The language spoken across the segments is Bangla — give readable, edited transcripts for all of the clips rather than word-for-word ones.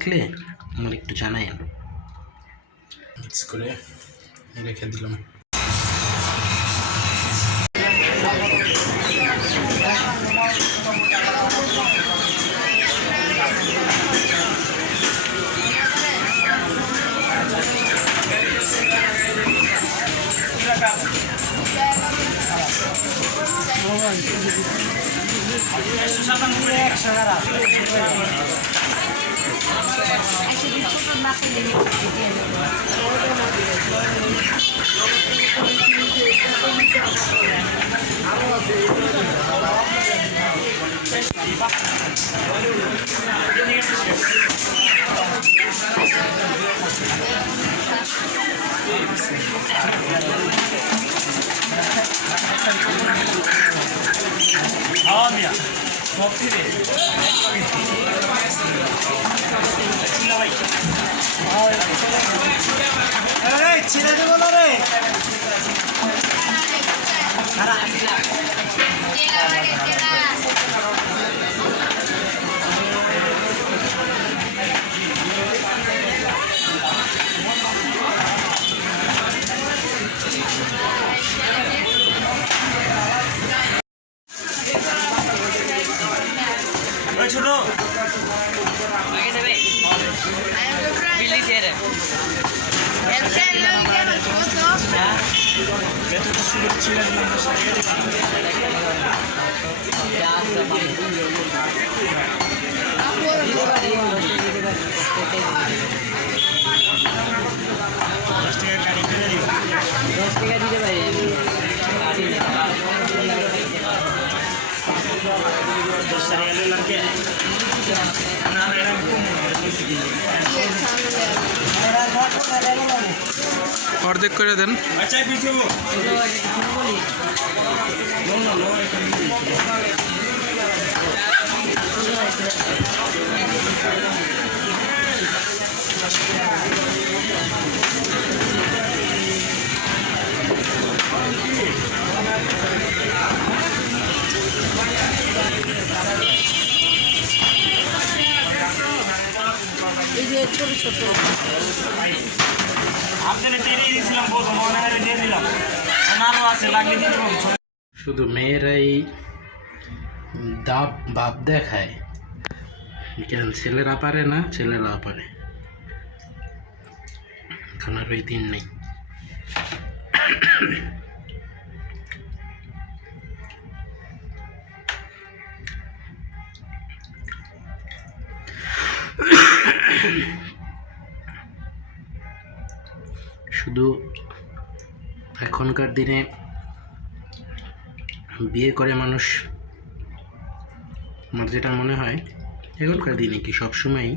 থাকলে আমার একটু জানায়েন। মিক্স করে রেখে দিলাম। ছেড়ে দেবো না রে। ছোট অর্ধেক করে দেন। এই যে ছোট ছোট শুধু মেয়েরাই দাব ভাব দেখায়, কেন ছেলেরা পারে না? ছেলেরা পারে, খানার ওই দিন নেই। শুধু এখনকার দিনে বিয়ে করে মানুষ, আমার যেটা মনে হয় এখনকার দিনে কি সবসময়ই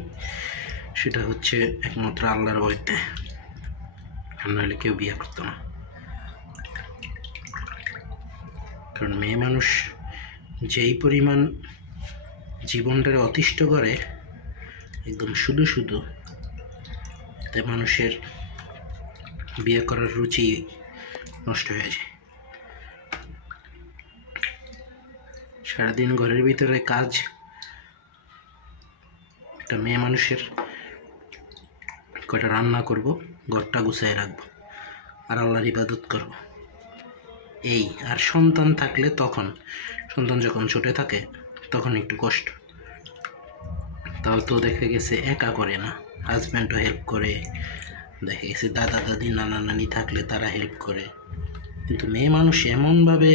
সেটা হচ্ছে একমাত্র আল্লাহর ভয়তে, আর নাহলে কেউ বিয়ে করতো না। কারণ মেয়ে মানুষ যেই পরিমাণ জীবনটারে অতিষ্ঠ করে একদম শুধু শুধু, তাতে মানুষের বিয়ে করার রুচি নষ্ট হয়ে যায়। সারাদিন ঘরের ভিতরে কাজ, একটা মেয়ে মানুষের কয়টা রান্না করব, ঘরটা গুছিয়ে রাখবো, আর আল্লাহর ইবাদত করব, এই। আর সন্তান থাকলে তখন, সন্তান যখন ছোটে থাকে তখন একটু কষ্ট, তাও তো দেখা গেছে একা করে না, হাজব্যান্ডও হেল্প করে, দেখা গেছে দাদা দাদি নানা নানি থাকলে তারা হেল্প করে। কিন্তু মেয়ে মানুষ এমনভাবে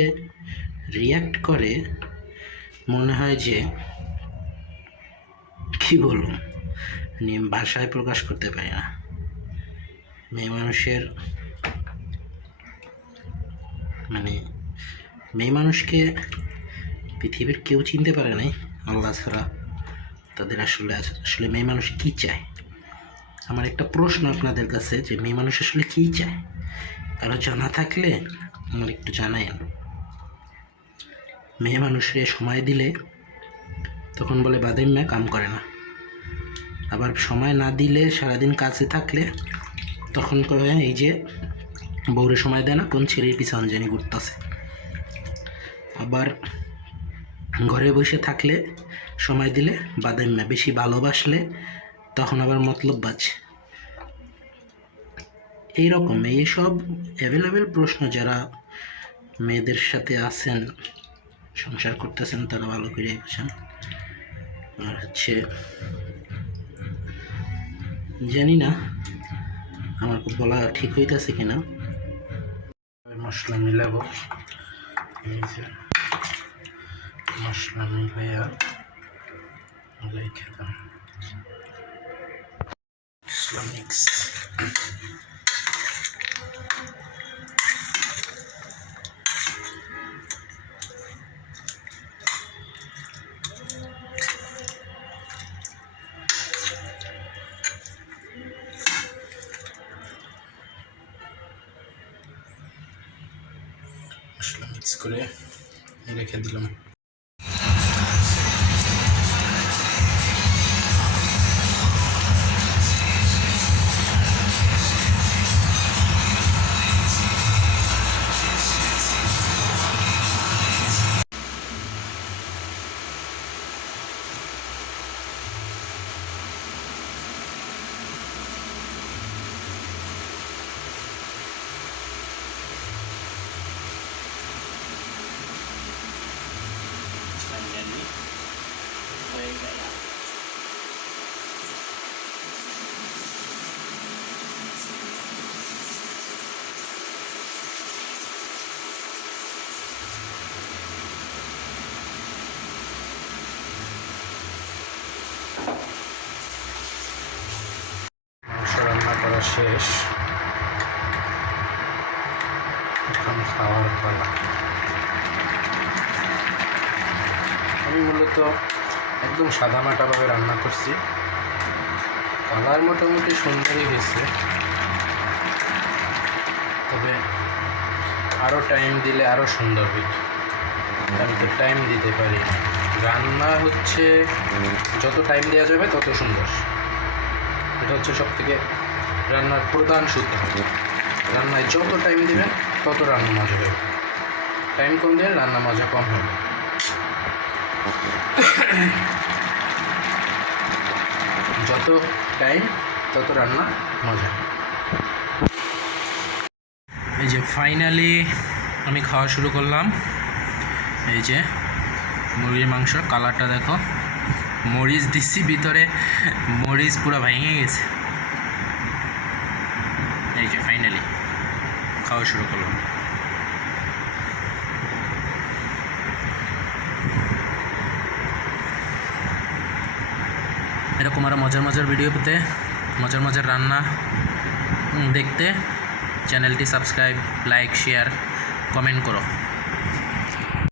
রিয়্যাক্ট করে, মনে হয় যে কি বলুন, ভাষায় প্রকাশ করতে পারি না। মেয়ে মানুষের মেয়ে মানুষকে পৃথিবীর কেউ চিনতে পারে নাই আল্লাহ ছাড়া। তাদের আসলে মেয়ে মানুষ কি চায়? আমার একটা প্রশ্ন আপনাদের কাছে, যে মেয়ে মানুষ আসলে কি চায়? কারো জানা থাকলে আমার একটু জানায়েন। মেয়ে মানুষরে সময় দিলে তখন বলে বাদেম্যা কাম করে না, আবার সময় না দিলে সারাদিন কাছে থাকলে তখন কয়ে এই যে বউরে সময় দেয় না, কোন ছেলের পিছন জানি ঘুরতেছে। আবার ঘরে বসে থাকলে সময় দিলে বাদেম্যা, বেশি ভালোবাসলে তখন আবার মতলববাজ। এইরকম এইসব অ্যাভেলেবেল প্রশ্ন যারা মেয়েদের সাথে আছেন, সংসার করতেছেন, তারা ভালো করে বুঝেন। আর হচ্ছে জানি না আমার বলা ঠিক হইতেছে কিনা। মশলা মিলাবো, এই যে মশলা মিলাইয়া রেখে দাম মশলা মিক্স। মশলা মিক্স করে রেখে দিলাম। রান্না করা শেষ, এখন খাওয়ার পালা। আমি মূলত একদম সাদামাটাভাবে রান্না করছি। কালার মোটামুটি সুন্দরই হয়েছে, তবে আরও টাইম দিলে আরও সুন্দর হইত। আমি তো টাইম দিতে পারি না। রান্না হচ্ছে যত টাইম দেওয়া যাবে তত সুন্দর। এটা হচ্ছে সব থেকে রান্নার প্রধান সূত্র। রান্নায় যত টাইম দেবেন তত রান্না মজা হবে। টাইম কম দিলে রান্না মজা কম হবে। যত টাইম তত রান্না মজা। এই যে ফাইনালি আমি খাওয়া শুরু করলাম। এই যে মুরগির মাংস, কালারটা দেখো। মরিচ দিচ্ছি ভিতরে, মরিচ পুরো ভেঙে গেছে। এই যে ফাইনালি খাওয়া শুরু করলাম। এরকম আরও মজার মজার ভিডিও পেতে, মজার মজার রান্না দেখতে চ্যানেলটি সাবস্ক্রাইব, লাইক, শেয়ার, কমেন্ট করো।